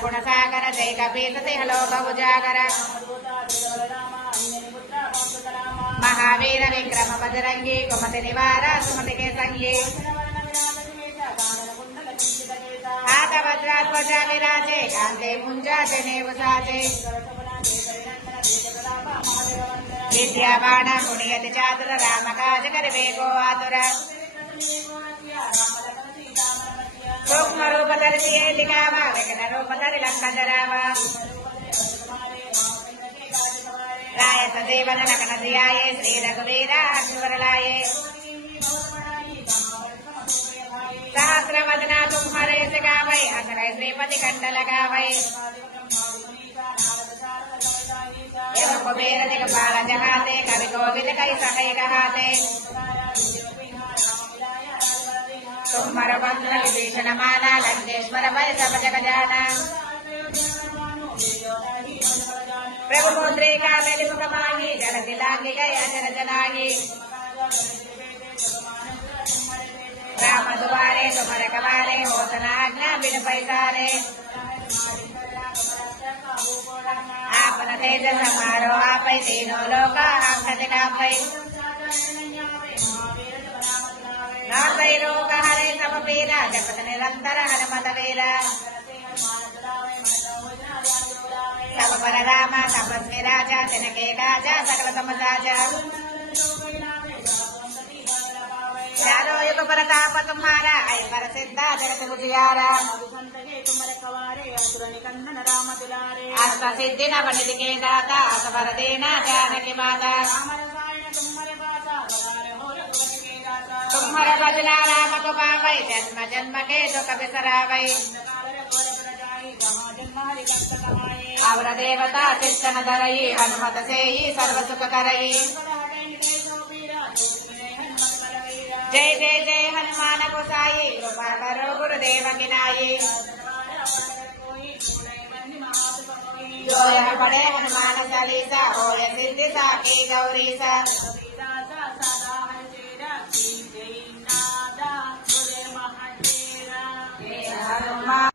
गुण सागर जय कपीस सिंह लोक उजागर महावीर विक्रम बजरंगी कुमति निवार सुमति के संगी हाथ वज्रा ध्वजा विराजे कांते मुंजा जनेऊ साजे विद्यावान गुणियति चातुर राम काज करिबे को आतुर सूक्ष्म रूप धरि लिखावा विकट रूप धरि लंक जरावा रायत देवन लखन जियाये श्री रघुवीर हर्षवर लाये सहस्र वदना तुम्हारे से गावै असरै श्रीपति कंठ लगावै यम कुबेर दिगपाल जहाते कवि कोविद कई सकै कहाते तुम्हारा मंत्र विभीषण माना लंकेश्वर भय सब जग जाना प्रभु मुद्रिका मेरी मुख मांगी जल दिलांगी गया जन जनागी राम दुआरे तुम्हारे कवारे होत न आज्ञा बिन पैसारे आपन तेज समारो आपै तीनों लोक हांकत कापै नाथै रोग हरे सब पीरा जपत निरंतर हनुमत वीरा सब पर रामा तपस्वी राजा तिनके काजा सकल तम साजा चारों युग प्रताप तुम्हारा ऐ पर सिद्धा जगत उजियारा अष्ट सिद्धि नव निधि के दाता असवर देना जानकी माता तुम्हारा भजना राम को पावै जन्म जन्म के दुख बिसरावै और देवता चित्तन धरई हनुमत से ही सर्व सुख करई जय जय जय हनुमान गोसाई कृपा करो गुरुदेव की नाई जो यह पढ़े हनुमान चालीसा होय सिद्धि साखी गौरीसा